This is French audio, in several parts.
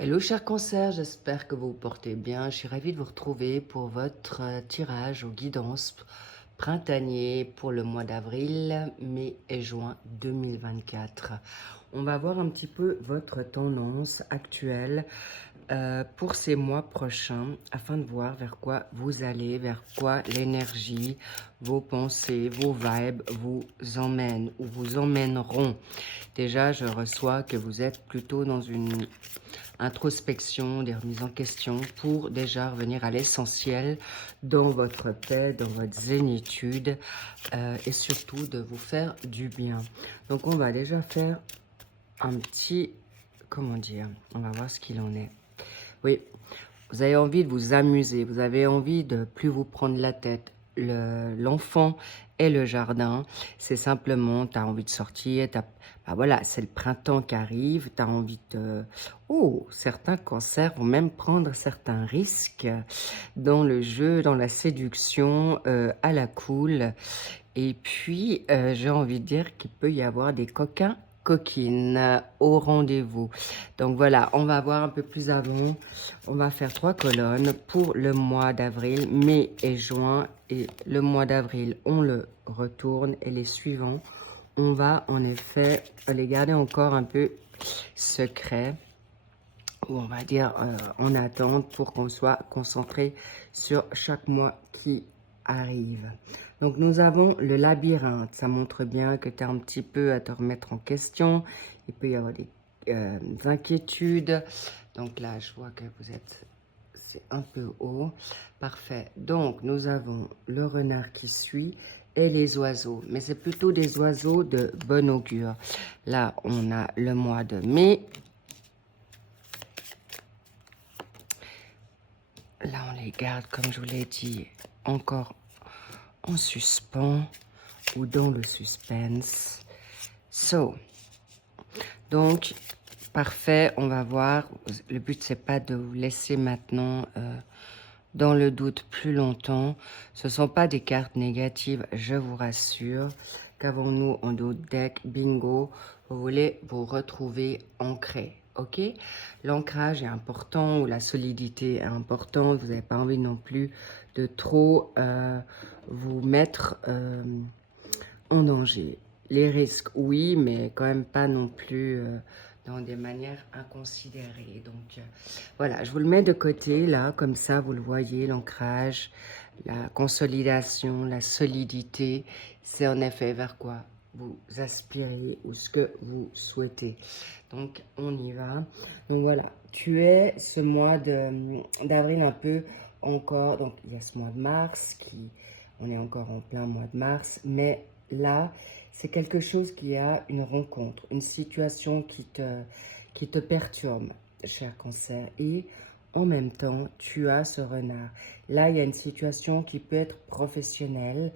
Hello cher cancer, j'espère que vous vous portez bien. Je suis ravie de vous retrouver pour votre tirage aux guidances printanier pour le mois d'avril, mai et juin 2024. On va voir un petit peu votre tendance actuelle pour ces mois prochains afin de voir vers quoi vous allez, vers quoi l'énergie, vos pensées, vos vibes vous emmènent ou vous emmèneront. Déjà, je reçois que vous êtes plutôt dans une introspection, des remises en question pour déjà revenir à l'essentiel dans votre paix, dans votre zénitude et surtout de vous faire du bien. Donc, on va déjà faire un petit, comment dire, on va voir ce qu'il en est. Oui, vous avez envie de vous amuser, vous avez envie de plus vous prendre la tête. L'enfant et le jardin, c'est simplement, tu as envie de sortir, bah voilà, c'est le printemps qui arrive, tu as envie de... Oh, certains cancers vont même prendre certains risques dans le jeu, dans la séduction, à la cool. Et puis, j'ai envie de dire qu'il peut y avoir des coquins coquines au rendez-vous. Donc voilà, on va voir un peu plus avant. On va faire 3 colonnes pour le mois d'avril, mai et juin. Et le mois d'avril, on le retourne. Et les suivants, on va en effet les garder encore un peu secrets. Ou on va dire en attente pour qu'on soit concentré sur chaque mois qui arrive. Donc nous avons le labyrinthe, ça montre bien que tu as un petit peu à te remettre en question, il peut y avoir des inquiétudes, donc là je vois que vous êtes, c'est un peu haut, parfait. Donc nous avons le renard qui suit et les oiseaux, mais c'est plutôt des oiseaux de bon augure. Là on a le mois de mai. Là, on les garde, comme je vous l'ai dit, encore en suspens ou dans le suspense. Donc, parfait, on va voir. Le but, c'est pas de vous laisser maintenant dans le doute plus longtemps. Ce ne sont pas des cartes négatives, je vous rassure. Qu'avons-nous en dos deck? Bingo, vous voulez vous retrouver ancré. Ok, l'ancrage est important ou la solidité est importante. Vous n'avez pas envie non plus de trop vous mettre en danger. Les risques, oui, mais quand même pas non plus dans des manières inconsidérées. Donc voilà, je vous le mets de côté là, comme ça vous le voyez, l'ancrage, la consolidation, la solidité, c'est en effet vers quoi vous aspirez ou ce que vous souhaitez. Donc, on y va. Donc, voilà. Tu es ce mois d'avril un peu encore. Donc, il y a ce mois de mars qui... On est encore en plein mois de mars. Mais là, c'est quelque chose qui a une rencontre, une situation qui te perturbe, cher cancer. Et en même temps, tu as ce renard. Là, il y a une situation qui peut être professionnelle.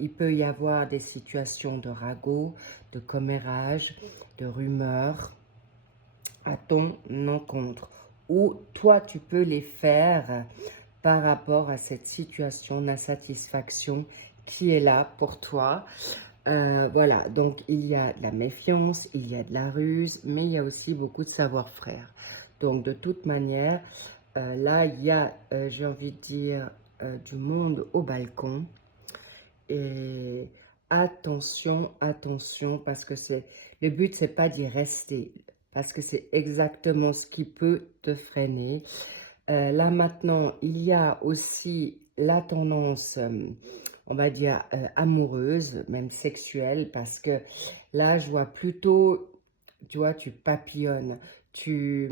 Il peut y avoir des situations de ragot, de commérage, de rumeurs à ton encontre. Ou toi, tu peux les faire par rapport à cette situation d'insatisfaction qui est là pour toi. Voilà, donc il y a de la méfiance, il y a de la ruse, mais il y a aussi beaucoup de savoir-faire. Donc de toute manière, là, il y a, j'ai envie de dire, du monde au balcon. Et attention, attention, parce que le but, c'est pas d'y rester, parce que c'est exactement ce qui peut te freiner. Là maintenant, il y a aussi la tendance, on va dire, amoureuse, même sexuelle, parce que là, je vois plutôt, tu vois, tu papillonnes, tu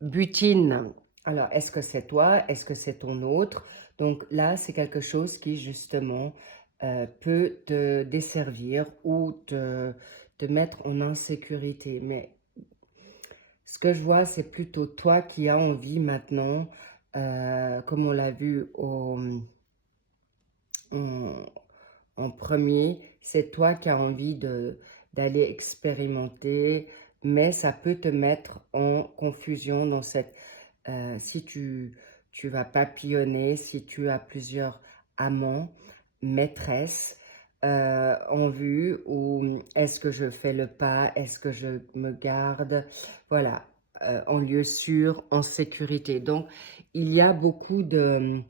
butines. Alors, est-ce que c'est toi? Est-ce que c'est ton autre? Donc là, c'est quelque chose qui, justement, peut te desservir ou te mettre en insécurité. Mais ce que je vois, c'est plutôt toi qui as envie maintenant, comme on l'a vu en, en premier, c'est toi qui as envie d'aller expérimenter, mais ça peut te mettre en confusion dans cette... si tu vas papillonner, si tu as plusieurs amants, maîtresses en vue, ou est-ce que je fais le pas, est-ce que je me garde, voilà. en lieu sûr, en sécurité. Donc, il y a beaucoup de,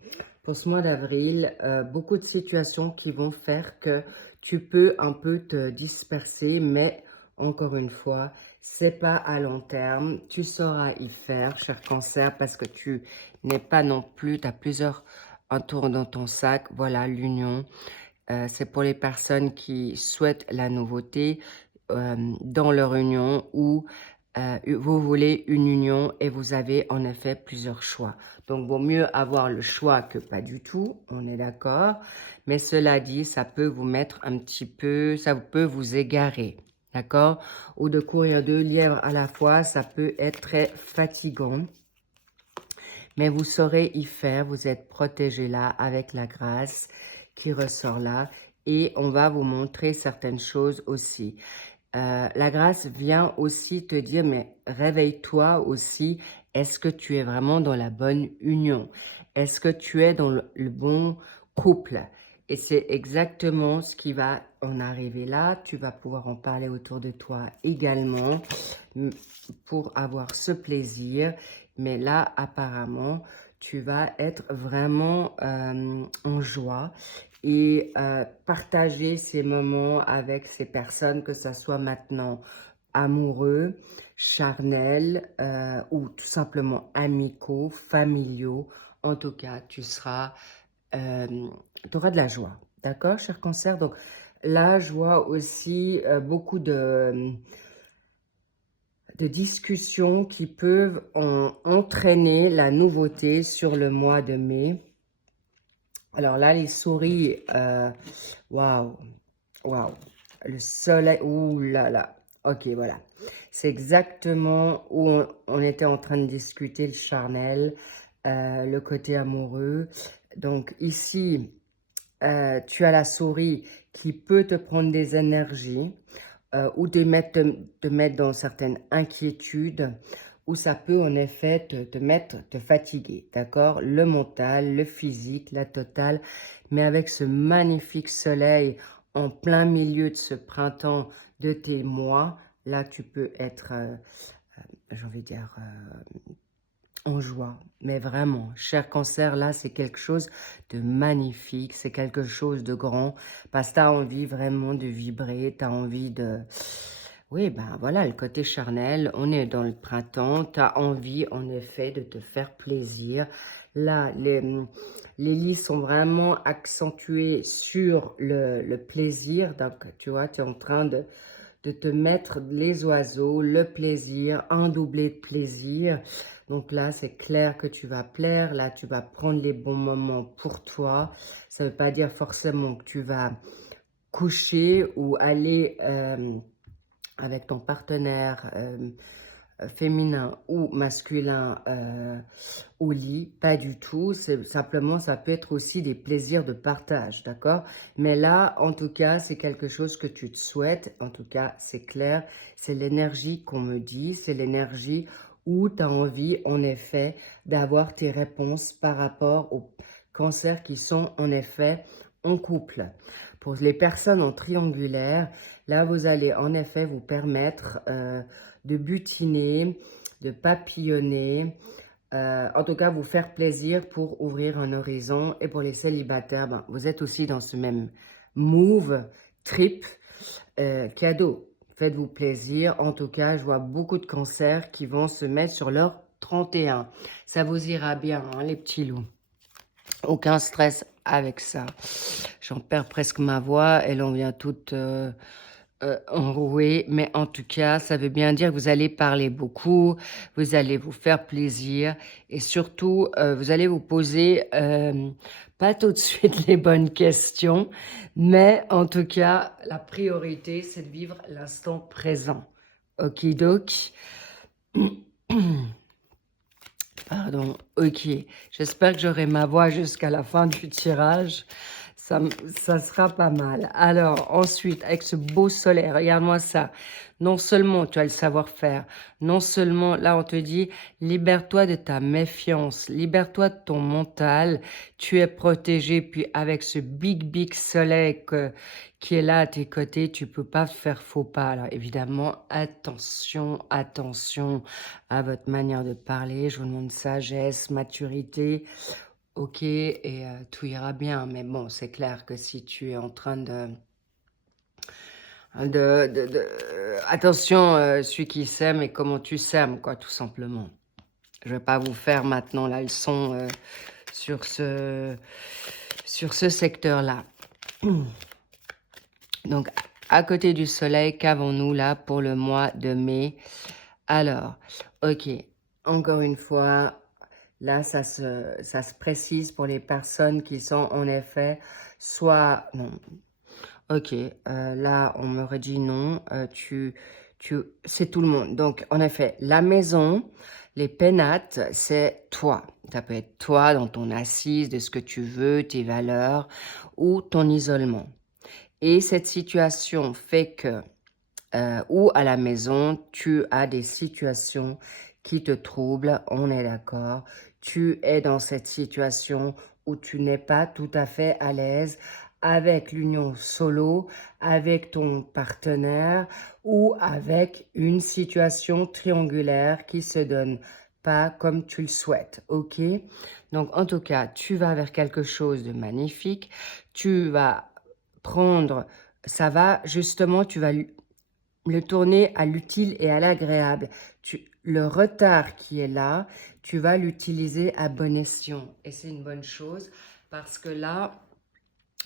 pour ce mois d'avril, beaucoup de situations qui vont faire que tu peux un peu te disperser, mais encore une fois, c'est pas à long terme. Tu sauras y faire, cher Cancer, parce que tu n'es pas non plus, tu as plusieurs entours dans ton sac. Voilà, l'union. C'est pour les personnes qui souhaitent la nouveauté dans leur union ou vous voulez une union et vous avez en effet plusieurs choix. Donc, vaut mieux avoir le choix que pas du tout, on est d'accord. Mais cela dit, ça peut vous mettre un petit peu, ça peut vous égarer, d'accord? Ou de courir 2 lièvres à la fois, ça peut être très fatigant. Mais vous saurez y faire, vous êtes protégé là avec la grâce qui ressort là. Et on va vous montrer certaines choses aussi. La grâce vient aussi te dire, mais réveille-toi aussi. Est-ce que tu es vraiment dans la bonne union? Est-ce que tu es dans le bon couple? Et c'est exactement ce qui va en arriver là. Tu vas pouvoir en parler autour de toi également pour avoir ce plaisir. Mais là, apparemment, tu vas être vraiment en joie et partager ces moments avec ces personnes, que ce soit maintenant amoureux, charnels ou tout simplement amicaux, familiaux. En tout cas, tu auras de la joie. D'accord, cher Cancer? Donc là, je vois aussi beaucoup de discussions qui peuvent entraîner la nouveauté sur le mois de mai. Alors là, les souris, waouh, waouh, le soleil, ouh là là, ok, voilà. C'est exactement où on était en train de discuter le charnel, le côté amoureux. Donc ici, tu as la souris qui peut te prendre des énergies ou te mettre dans certaines inquiétudes, où ça peut en effet te fatiguer, d'accord? Le mental, le physique, la totale, mais avec ce magnifique soleil en plein milieu de ce printemps de tes mois, là tu peux être, j'ai envie de dire, en joie. Mais vraiment, cher Cancer, là, c'est quelque chose de magnifique, c'est quelque chose de grand, parce que tu as envie vraiment de vibrer, tu as envie de... Oui, ben voilà, le côté charnel, on est dans le printemps, tu as envie, en effet, de te faire plaisir. Là, les lits sont vraiment accentués sur le plaisir, donc tu vois, tu es en train de te mettre les oiseaux, le plaisir, un doublé de plaisir. Donc là, c'est clair que tu vas plaire. Là, tu vas prendre les bons moments pour toi. Ça ne veut pas dire forcément que tu vas coucher ou aller avec ton partenaire féminin ou masculin au lit, pas du tout. C'est simplement, ça peut être aussi des plaisirs de partage, d'accord? Mais là, en tout cas, c'est quelque chose que tu te souhaites. En tout cas, c'est clair. C'est l'énergie qu'on me dit. C'est l'énergie où tu as envie, en effet, d'avoir tes réponses par rapport aux cancers qui sont, en effet, en couple. Pour les personnes en triangulaire, là, vous allez, en effet, vous permettre de butiner, de papillonner, en tout cas, vous faire plaisir pour ouvrir un horizon. Et pour les célibataires, ben, vous êtes aussi dans ce même move, trip, cadeau. Faites-vous plaisir. En tout cas, je vois beaucoup de cancers qui vont se mettre sur leur 31. Ça vous ira bien, hein, les petits loups. Aucun stress avec ça. J'en perds presque ma voix. Elle en vient toute... enroué, mais en tout cas, ça veut bien dire que vous allez parler beaucoup, vous allez vous faire plaisir et surtout, vous allez vous poser pas tout de suite les bonnes questions, mais en tout cas, la priorité, c'est de vivre l'instant présent. Okidoki. Pardon, ok. J'espère que j'aurai ma voix jusqu'à la fin du tirage. Ça sera pas mal. Alors, ensuite, avec ce beau soleil, regarde-moi ça. Non seulement tu as le savoir-faire, non seulement, là, on te dit, libère-toi de ta méfiance, libère-toi de ton mental, tu es protégé, puis avec ce big soleil qui est là à tes côtés, tu peux pas faire faux pas. Alors, évidemment, attention à votre manière de parler. Je vous demande sagesse, maturité. Ok, et tout ira bien. Mais bon, c'est clair que si tu es en train attention, celui qui sème et comment tu sèmes, quoi, tout simplement. Je vais pas vous faire maintenant la leçon sur ce secteur-là. Donc, à côté du soleil, qu'avons-nous là pour le mois de mai? Alors, ok, encore une fois, là, ça se précise pour les personnes qui sont en effet soit... Non. Ok, là, on m'aurait dit non. C'est tout le monde. Donc, en effet, la maison, les pénates, c'est toi. Ça peut être toi dans ton assise, de ce que tu veux, tes valeurs ou ton isolement. Et cette situation fait que, ou à la maison, tu as des situations qui te troublent, on est d'accord. Tu es dans cette situation où tu n'es pas tout à fait à l'aise avec l'union solo, avec ton partenaire ou avec une situation triangulaire qui se donne pas comme tu le souhaites, ok? Donc, en tout cas, tu vas vers quelque chose de magnifique. Tu vas prendre, ça va justement, tu vas le tourner à l'utile et à l'agréable. Le retard qui est là, tu vas l'utiliser à bon escient. Et c'est une bonne chose parce que là,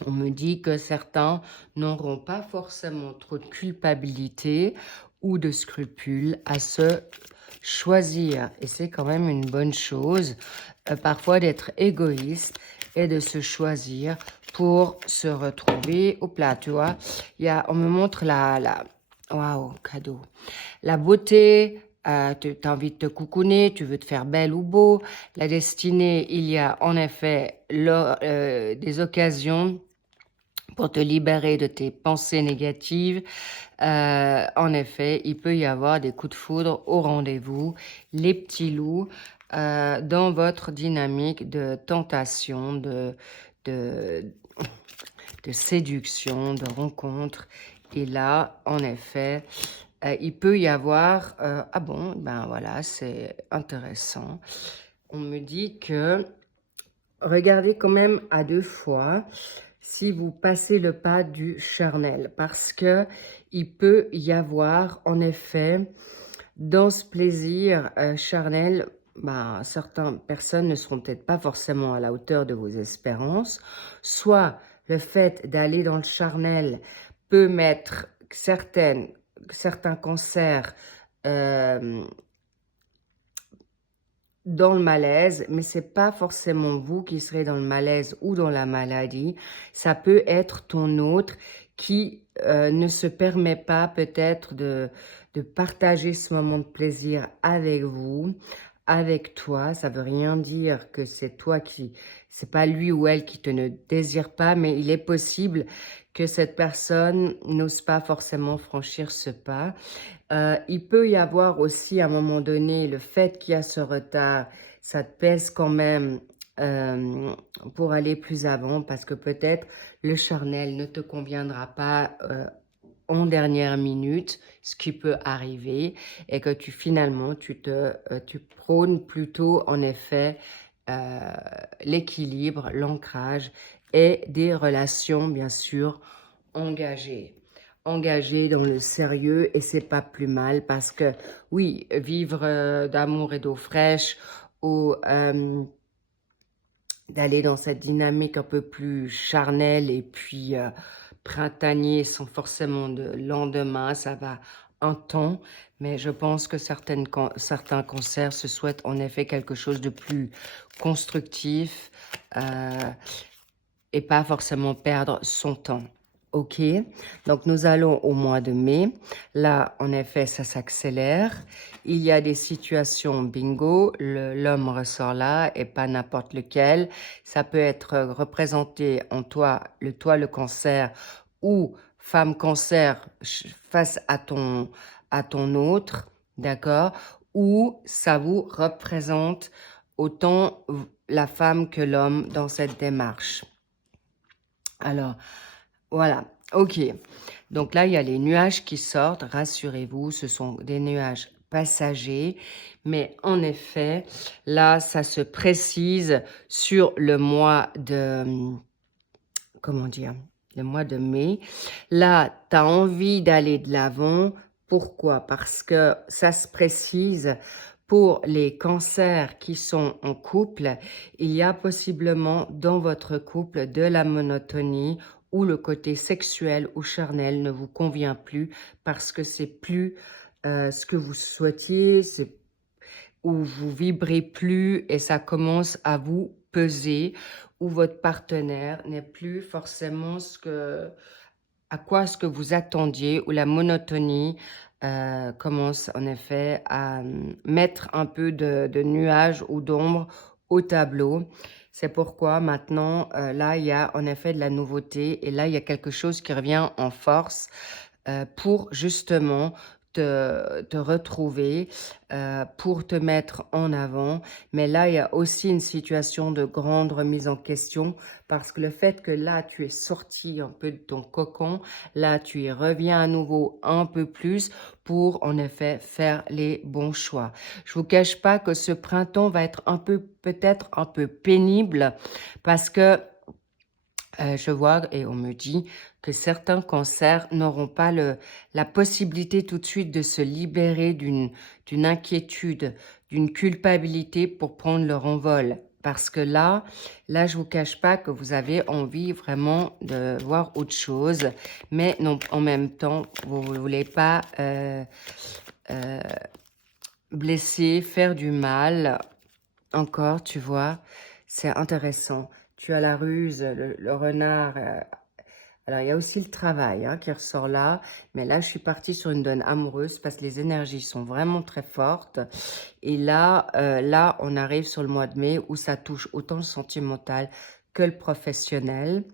on me dit que certains n'auront pas forcément trop de culpabilité ou de scrupules à se choisir. Et c'est quand même une bonne chose, parfois d'être égoïste et de se choisir pour se retrouver au plat, tu vois. On me montre waouh, cadeau. La beauté, tu as envie de te coucouner, tu veux te faire belle ou beau. La destinée, il y a en effet des occasions pour te libérer de tes pensées négatives. En effet, il peut y avoir des coups de foudre au rendez-vous, les petits loups, dans votre dynamique de tentation, de séduction, de rencontre. Et là, en effet, il peut y avoir... ah bon, ben voilà, c'est intéressant. On me dit que... Regardez quand même à deux fois si vous passez le pas du charnel. Parce que il peut y avoir, en effet, dans ce plaisir charnel, ben, certaines personnes ne seront peut-être pas forcément à la hauteur de vos espérances. Soit le fait d'aller dans le charnel peut mettre certains cancers dans le malaise, mais c'est pas forcément vous qui serez dans le malaise ou dans la maladie. Ça peut être ton autre qui ne se permet pas peut-être de partager ce moment de plaisir avec vous, avec toi. Ça veut rien dire que c'est toi c'est pas lui ou elle qui te ne désire pas, mais il est possible que cette personne n'ose pas forcément franchir ce pas. Il peut y avoir aussi à un moment donné le fait qu'il y a ce retard, ça te pèse quand même pour aller plus avant parce que peut-être le charnel ne te conviendra pas en dernière minute, ce qui peut arriver, et que finalement tu prônes plutôt en effet l'équilibre, l'ancrage et des relations bien sûr engagées dans le sérieux, et c'est pas plus mal parce que oui, vivre d'amour et d'eau fraîche ou d'aller dans cette dynamique un peu plus charnelle et puis printanier sans forcément de lendemain, ça va un temps, mais je pense que certains cancers se souhaitent en effet quelque chose de plus constructif et pas forcément perdre son temps. Ok, donc nous allons au mois de mai. Là, en effet, ça s'accélère. Il y a des situations bingo, l'homme ressort là et pas n'importe lequel. Ça peut être représenté en toi, le cancer, ou femme cancer face à ton autre, d'accord? Ou ça vous représente autant la femme que l'homme dans cette démarche. Alors, voilà, ok. Donc là, il y a les nuages qui sortent. Rassurez-vous, ce sont des nuages passagers. Mais en effet, là, ça se précise sur le mois de... Comment dire? Le mois de mai. Là, tu as envie d'aller de l'avant. Pourquoi? Parce que ça se précise pour les cancers qui sont en couple. Il y a possiblement dans votre couple de la monotonie où le côté sexuel ou charnel ne vous convient plus parce que c'est plus ce que vous souhaitiez, c'est où vous vibrez plus et ça commence à vous peser, où votre partenaire n'est plus forcément à quoi ce que vous attendiez, où la monotonie commence en effet à mettre un peu de nuages ou d'ombre au tableau. C'est pourquoi maintenant, là, il y a en effet de la nouveauté et là, il y a quelque chose qui revient en force pour justement te retrouver, pour te mettre en avant. Mais là, il y a aussi une situation de grande remise en question parce que le fait que là, tu es sorti un peu de ton cocon, là, tu y reviens à nouveau un peu plus pour, en effet, faire les bons choix. Je vous cache pas que ce printemps va être peut-être un peu pénible parce que je vois et on me dit que certains cancers n'auront pas la possibilité tout de suite de se libérer d'une inquiétude, d'une culpabilité pour prendre leur envol. Parce que là, je vous cache pas que vous avez envie vraiment de voir autre chose, mais non, en même temps, vous ne voulez pas euh, blesser, faire du mal. Encore, tu vois, c'est intéressant. Tu as la ruse, le renard. Alors, il y a aussi le travail hein, qui ressort là. Mais là, je suis partie sur une donne amoureuse parce que les énergies sont vraiment très fortes. Et là, on arrive sur le mois de mai où ça touche autant le sentimental que le professionnel.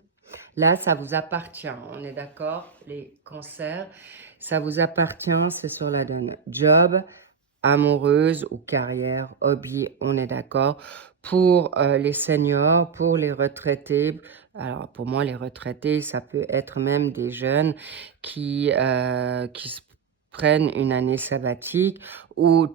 Là, ça vous appartient. On est d'accord, les cancers. Ça vous appartient, c'est sur la donne job, amoureuse ou carrière, hobby, on est d'accord. Pour les seniors, pour les retraités, alors pour moi les retraités, ça peut être même des jeunes qui se prennent une année sabbatique ou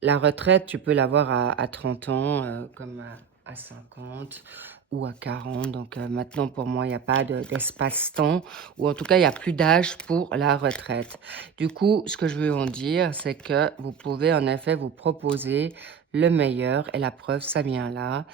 la retraite, tu peux l'avoir à 30 ans comme à 50 ou à 40. Donc maintenant, pour moi, il n'y a pas d'espace-temps, ou en tout cas, il n'y a plus d'âge pour la retraite. Du coup, ce que je veux en dire, c'est que vous pouvez en effet vous proposer le meilleur, et la preuve, ça vient là.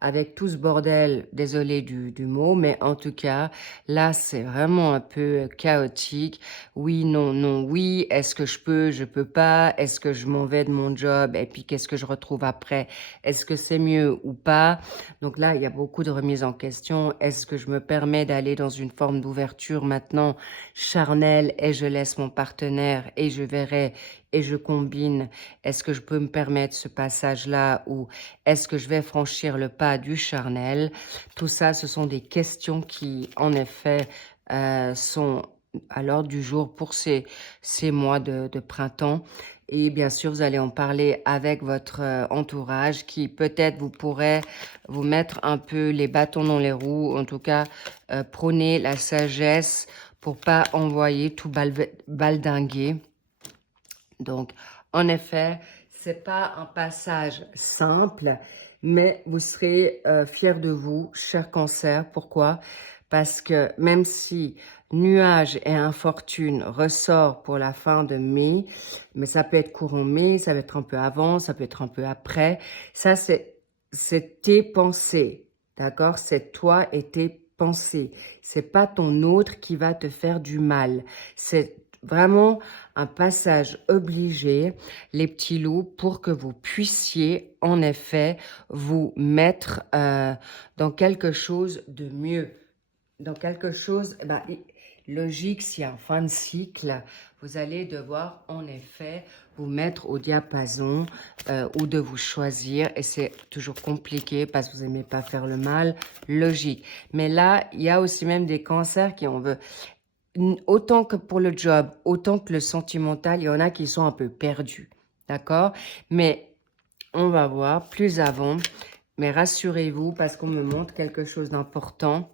Avec tout ce bordel, désolé du mot, mais en tout cas, là, c'est vraiment un peu chaotique. Oui, non, non, oui, est-ce que je peux pas, est-ce que je m'en vais de mon job, et puis qu'est-ce que je retrouve après, est-ce que c'est mieux ou pas? Donc là, il y a beaucoup de remises en question. Est-ce que je me permets d'aller dans une forme d'ouverture maintenant charnelle et je laisse mon partenaire et je verrai et je combine? Est-ce que je peux me permettre ce passage-là ou est-ce que je vais franchir le pas du charnel? Tout ça, ce sont des questions qui, en effet, sont à l'ordre du jour pour ces mois de printemps. Et bien sûr, vous allez en parler avec votre entourage qui peut-être vous pourrait vous mettre un peu les bâtons dans les roues, en tout cas prôner la sagesse pour pas envoyer tout baldinguer. Donc, en effet, c'est pas un passage simple, mais vous serez fiers de vous, cher cancer. Pourquoi? Parce que même si nuages et infortune ressort pour la fin de mai, mais ça peut être courant mai, ça peut être un peu avant, ça peut être un peu après. Ça, c'est tes pensées, d'accord? C'est toi et tes pensées. C'est pas ton autre qui va te faire du mal. C'est vraiment un passage obligé, les petits loups, pour que vous puissiez en effet vous mettre dans quelque chose de mieux. dans quelque chose, logique, si en fin de cycle, vous allez devoir en effet vous mettre au diapason ou de vous choisir. Et c'est toujours compliqué parce que vous n'aimez pas faire le mal, logique. Mais là, il y a aussi même des cancers qui en veulent. Autant que pour le job, autant que le sentimental, il y en a qui sont un peu perdus. D'accord? Mais on va voir plus avant. Mais rassurez-vous parce qu'on me montre quelque chose d'important.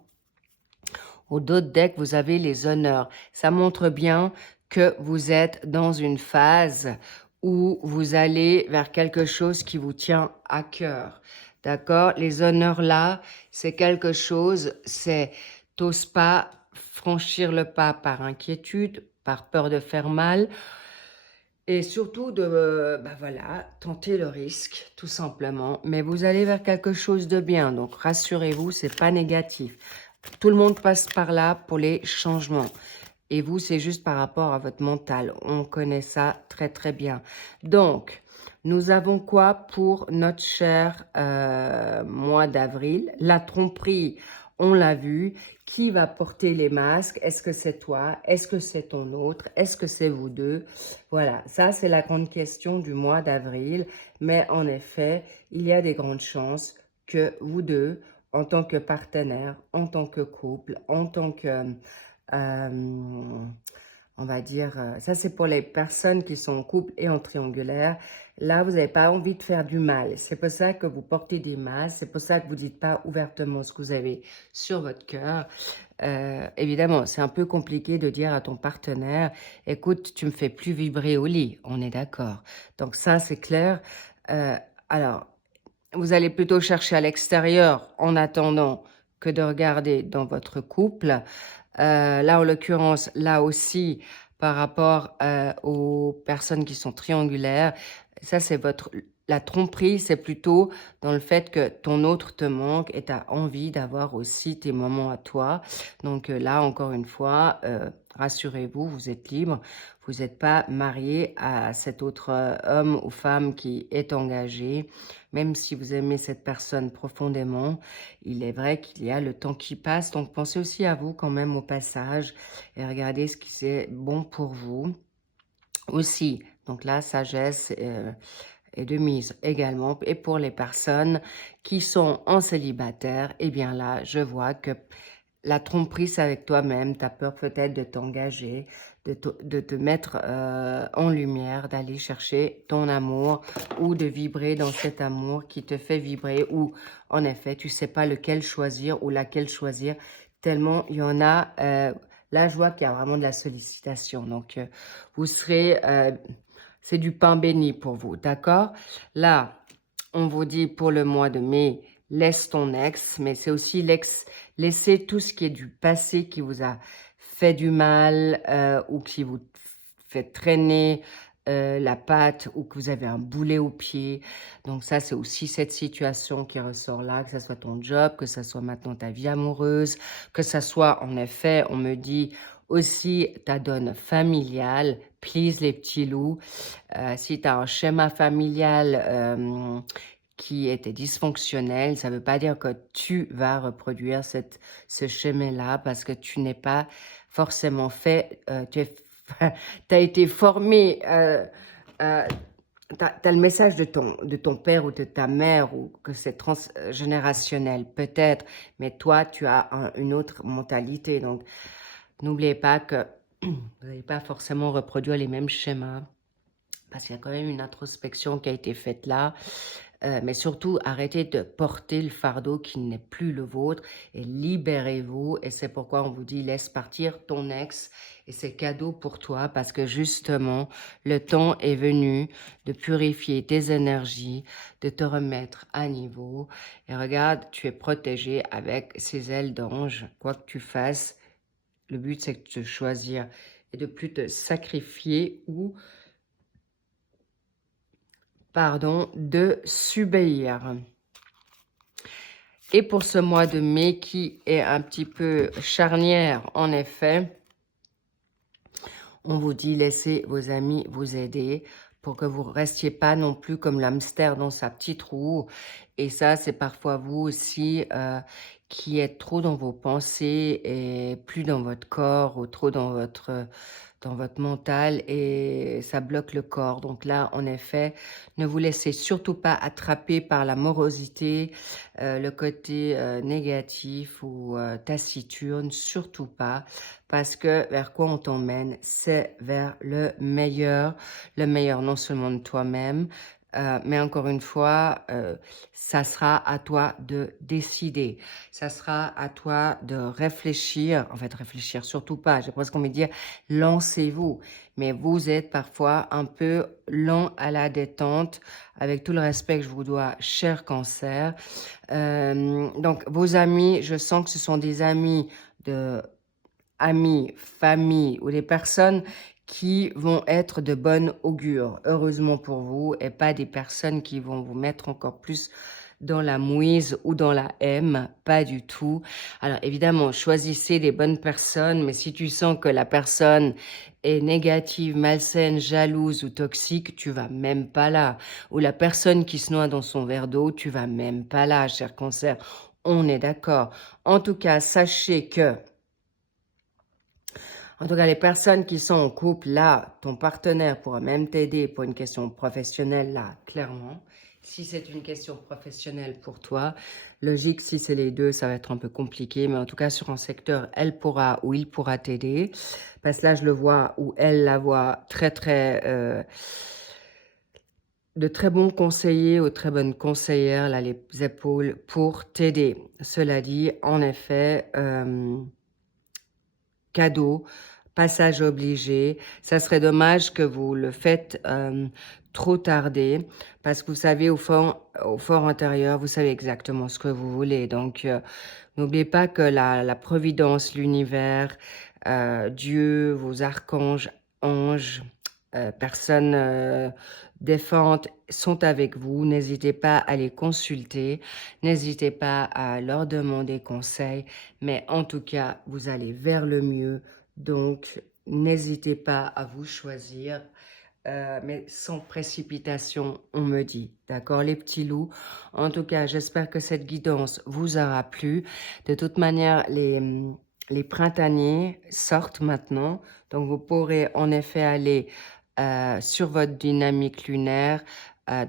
Au dos de deck, vous avez les honneurs. Ça montre bien que vous êtes dans une phase où vous allez vers quelque chose qui vous tient à cœur. D'accord? Les honneurs là, c'est quelque chose, c'est t'oses pas franchir le pas par inquiétude, par peur de faire mal, et surtout de, voilà, tenter le risque, tout simplement. Mais vous allez vers quelque chose de bien, donc rassurez-vous, c'est pas négatif. Tout le monde passe par là pour les changements. Et vous, c'est juste par rapport à votre mental. On connaît ça très, très bien. Donc, nous avons quoi pour notre cher mois d'avril? La tromperie, on l'a vu. Qui va porter les masques? Est-ce que c'est toi? Est-ce que c'est ton autre? Est-ce que c'est vous deux? Voilà, ça c'est la grande question du mois d'avril. Mais en effet, il y a des grandes chances que vous deux, en tant que partenaire, en tant que couple, en tant que... on va dire, ça c'est pour les personnes qui sont en couple et en triangulaire. Là, vous n'avez pas envie de faire du mal. C'est pour ça que vous portez des masques. C'est pour ça que vous ne dites pas ouvertement ce que vous avez sur votre cœur. Évidemment, c'est un peu compliqué de dire à ton partenaire, écoute, tu me fais plus vibrer au lit. On est d'accord. Donc ça, c'est clair. Alors, vous allez plutôt chercher à l'extérieur en attendant que de regarder dans votre couple. Là, en l'occurrence, là aussi, par rapport aux personnes qui sont triangulaires, ça, c'est la tromperie, c'est plutôt dans le fait que ton autre te manque et tu as envie d'avoir aussi tes moments à toi. Donc là, encore une fois, rassurez-vous, vous êtes libre. Vous n'êtes pas marié à cet autre homme ou femme qui est engagé. Même si vous aimez cette personne profondément, il est vrai qu'il y a le temps qui passe. Donc, pensez aussi à vous quand même au passage et regardez ce qui c'est bon pour vous aussi. Donc, la sagesse est de mise également. Et pour les personnes qui sont en célibataire, eh bien là, je vois que la tromperie, c'est avec toi-même. Tu as peur peut-être de t'engager, de te mettre en lumière, d'aller chercher ton amour ou de vibrer dans cet amour qui te fait vibrer ou, en effet, tu sais pas lequel choisir ou laquelle choisir, tellement il y en a. Là, je vois qu'il y a vraiment de la sollicitation. Donc, vous serez... c'est du pain béni pour vous, d'accord? Là, on vous dit pour le mois de mai, laisse ton ex, mais c'est aussi laisser tout ce qui est du passé qui vous a fait du mal ou qui vous fait traîner la patte ou que vous avez un boulet au pied. Donc ça, c'est aussi cette situation qui ressort là, que ce soit ton job, que ce soit maintenant ta vie amoureuse, que ce soit en effet, on me dit aussi ta donne familiale, please les petits loups. Si tu as un schéma familial qui était dysfonctionnel, ça ne veut pas dire que tu vas reproduire ce schéma-là parce que tu n'es pas forcément fait, tu as été formé, tu as le message de ton père ou de ta mère ou que c'est transgénérationnel peut-être, mais toi tu as une autre mentalité. Donc n'oubliez pas que vous n'allez pas forcément reproduire les mêmes schémas parce qu'il y a quand même une introspection qui a été faite là. Mais surtout, arrêtez de porter le fardeau qui n'est plus le vôtre et libérez-vous. Et c'est pourquoi on vous dit, laisse partir ton ex et c'est cadeau pour toi parce que justement, le temps est venu de purifier tes énergies, de te remettre à niveau. Et regarde, tu es protégé avec ces ailes d'ange. Quoi que tu fasses, le but c'est de te choisir et de plus te sacrifier ou de subir. Et pour ce mois de mai qui est un petit peu charnière, en effet, on vous dit laissez vos amis vous aider pour que vous ne restiez pas non plus comme l'hamster dans sa petite roue. Et ça, c'est parfois vous aussi qui êtes trop dans vos pensées et plus dans votre corps ou trop dans votre mental et ça bloque le corps. Donc là, en effet, ne vous laissez surtout pas attraper par la morosité, le côté négatif ou taciturne, surtout pas, parce que vers quoi on t'emmène, c'est vers le meilleur non seulement de toi-même, mais encore une fois, ça sera à toi de décider. Ça sera à toi de réfléchir. En fait, réfléchir surtout pas. J'ai presque envie de dire, lancez-vous. Mais vous êtes parfois un peu lent à la détente, avec tout le respect que je vous dois, cher Cancer. Donc, vos amis, je sens que ce sont des amis, famille ou des personnes qui vont être de bonne augure, heureusement pour vous, et pas des personnes qui vont vous mettre encore plus dans la mouise ou dans la haine, pas du tout. Alors évidemment, choisissez des bonnes personnes, mais si tu sens que la personne est négative, malsaine, jalouse ou toxique, tu vas même pas là. Ou la personne qui se noie dans son verre d'eau, tu vas même pas là, cher Cancer. On est d'accord. En tout cas, sachez que les personnes qui sont en couple, là, ton partenaire pourra même t'aider pour une question professionnelle, là, clairement. Si c'est une question professionnelle pour toi, logique, si c'est les deux, ça va être un peu compliqué, mais en tout cas, sur un secteur, elle pourra ou il pourra t'aider. Parce que là, je le vois, ou elle la voit de très bons conseillers ou très bonnes conseillères, là, les épaules, pour t'aider. Cela dit, en effet, cadeau, passage obligé. Ça serait dommage que vous le faites trop tarder parce que vous savez, au fort intérieur, vous savez exactement ce que vous voulez. Donc, n'oubliez pas que la providence, l'univers, Dieu, vos archanges, anges, personnes défuntes sont avec vous. N'hésitez pas à les consulter. N'hésitez pas à leur demander conseil. Mais en tout cas, vous allez vers le mieux. Donc, n'hésitez pas à vous choisir. Mais sans précipitation, on me dit. D'accord, les petits loups? En tout cas, j'espère que cette guidance vous aura plu. De toute manière, les printaniers sortent maintenant. Donc, vous pourrez en effet aller sur votre dynamique lunaire.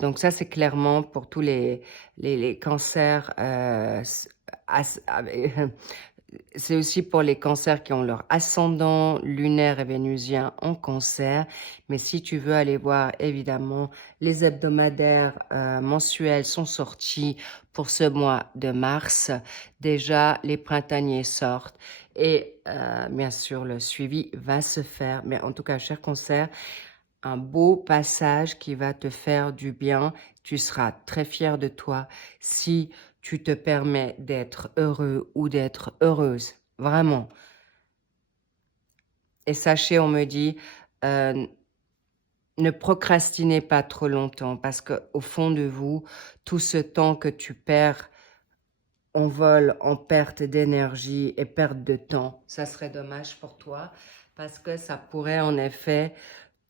Donc, ça, c'est clairement pour tous les cancers. C'est aussi pour les cancers qui ont leur ascendant lunaire et vénusien en cancer. Mais si tu veux aller voir, évidemment, les hebdomadaires mensuels sont sortis pour ce mois de mars. Déjà, les printaniers sortent. Et bien sûr, le suivi va se faire. Mais en tout cas, cher cancer, un beau passage qui va te faire du bien. Tu seras très fier de toi si tu te permets d'être heureux ou d'être heureuse. Vraiment. Et sachez, on me dit, ne procrastinez pas trop longtemps parce qu'au fond de vous, tout ce temps que tu perds en vol, en perte d'énergie et perte de temps, ça serait dommage pour toi parce que ça pourrait en effet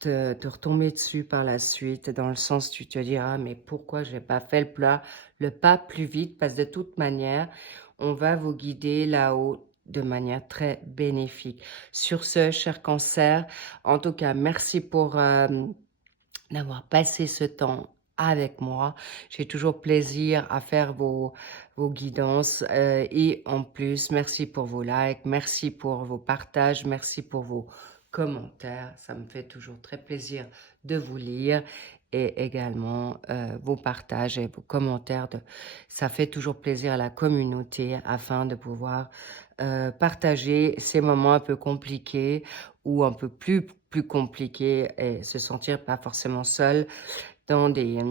te retomber dessus par la suite, dans le sens tu te diras, mais pourquoi je n'ai pas fait le pas plus vite, parce que de toute manière, on va vous guider là-haut de manière très bénéfique. Sur ce, cher cancer, en tout cas, merci pour d'avoir passé ce temps avec moi. J'ai toujours plaisir à faire vos guidances et en plus, merci pour vos likes, merci pour vos partages, merci pour vos commentaires. Ça me fait toujours très plaisir de vous lire et également vos partages et vos commentaires. Ça fait toujours plaisir à la communauté afin de pouvoir partager ces moments un peu compliqués ou un peu plus compliqués et se sentir pas forcément seul dans des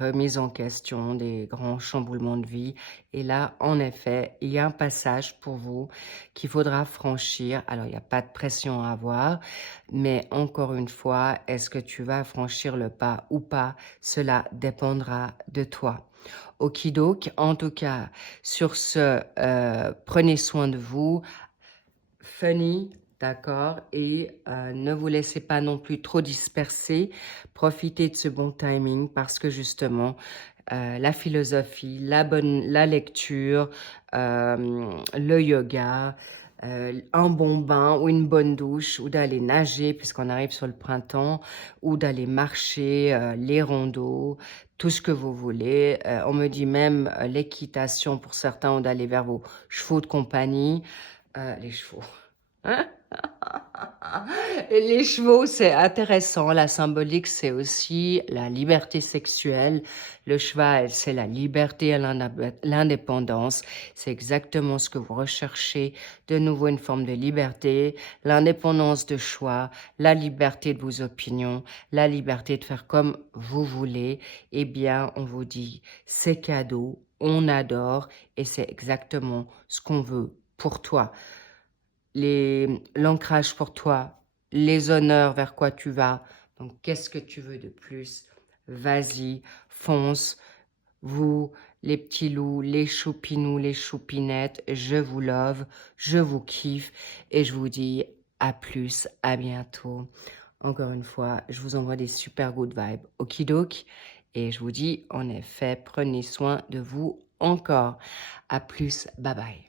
remises en question, des grands chamboulements de vie. Et là, en effet, il y a un passage pour vous qu'il faudra franchir. Alors, il n'y a pas de pression à avoir, mais encore une fois, est-ce que tu vas franchir le pas ou pas? Cela dépendra de toi. Okidoki, en tout cas, sur ce, prenez soin de vous. Funny, d'accord, et ne vous laissez pas non plus trop disperser. Profitez de ce bon timing parce que justement, la philosophie, la lecture, le yoga, un bon bain ou une bonne douche, ou d'aller nager puisqu'on arrive sur le printemps, ou d'aller marcher, les rondos, tout ce que vous voulez. On me dit même l'équitation pour certains, ou d'aller vers vos chevaux de compagnie. Les chevaux. Les chevaux, c'est intéressant. La symbolique, c'est aussi la liberté sexuelle. Le cheval, c'est la liberté et l'indépendance. C'est exactement ce que vous recherchez. De nouveau, une forme de liberté, l'indépendance de choix, la liberté de vos opinions, la liberté de faire comme vous voulez. Eh bien, on vous dit, c'est cadeau, on adore, et c'est exactement ce qu'on veut pour toi. L'ancrage pour toi, les honneurs vers quoi tu vas. Donc, qu'est-ce que tu veux de plus? Vas-y, fonce. Vous, les petits loups, les choupinous, les choupinettes, je vous love, je vous kiffe et je vous dis à plus, à bientôt. Encore une fois, je vous envoie des super good vibes. Okidoki. Et je vous dis, en effet, prenez soin de vous encore. À plus, bye bye.